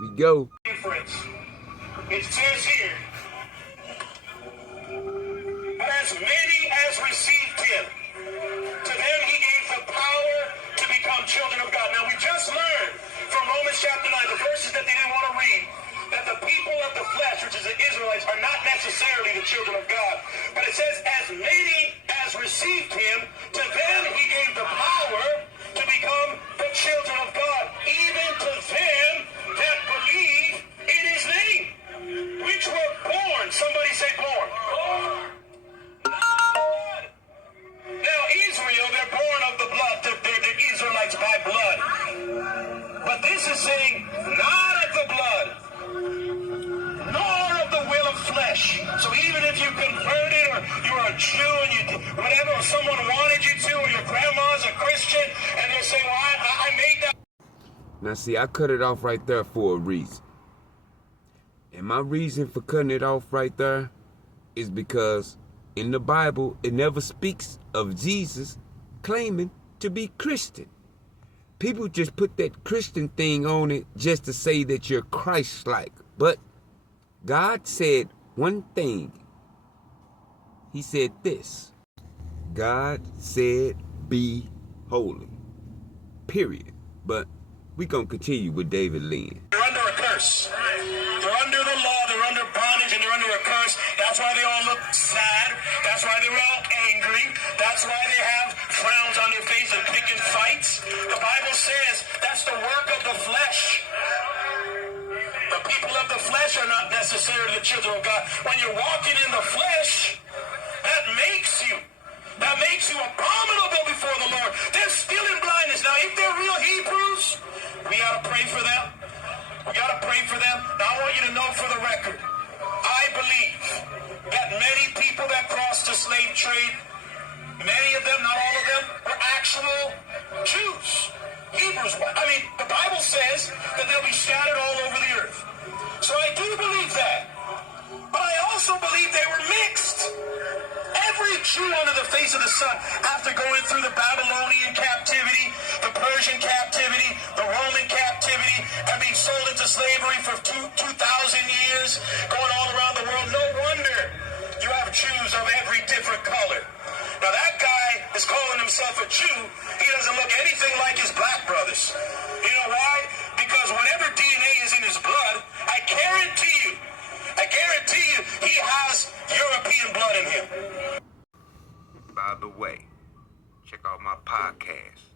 we go. Difference. It says here, as many as received him, to them he gave the power to become children of God. Now we just learned from Romans chapter 9, the verses that they didn't want to read, that the people of the flesh, which is the Israelites, are not necessarily the children of God. But it says, as many as received him, to them he gave the power to become the children of God, even to them that believe in his name, which were born. Somebody say born. Now Israel, they're born of the blood. They're the Israelites by blood. But this is saying, not of the blood, nor of the will of flesh. So even if you converted, or you're a Jew, and you whatever, or someone wanted you to, or your grandma's a Christian, and they're saying, well, I made that. Now see, I cut it off right there for a reason. And my reason for cutting it off right there is because in the Bible, it never speaks of Jesus claiming to be Christian. People just put that Christian thing on it just to say that you're Christ-like. But God said one thing. He said this. God said, be holy. Period. But we're going to continue with David Lynn. They're under a curse. They're under the law. They're under bondage, and they're under a curse. That's why they all look sad. That's why they're all angry. That's why they have frowns on their face and picking fights. The Bible says that's the work of the flesh. The people of the flesh are not necessarily the children of God. When you're walking in the flesh, that makes you abominable before the Lord. They're still in blindness. Now, if they're real Hebrews, we got to pray for them. We got to pray for them. Now, I want you to know for the record, I believe that many people that crossed the slave trade, many of them, not all of them, were actual Jews. Hebrews. I mean, the Bible says that they'll be scattered all over the earth. So I do believe that. But I also believe they were mixed. Every Jew under the face of the sun, after going through the Babylonian captivity, the Persian captivity, the Roman captivity, and being sold into slavery for 2,000 years, going all around the world, no wonder you have Jews of every different color. Now that guy is calling himself a Jew. He doesn't look anything like his black brothers. You know why? Because whatever DNA is in his blood, I guarantee you, he has European blood in him. By the way, check out my podcast.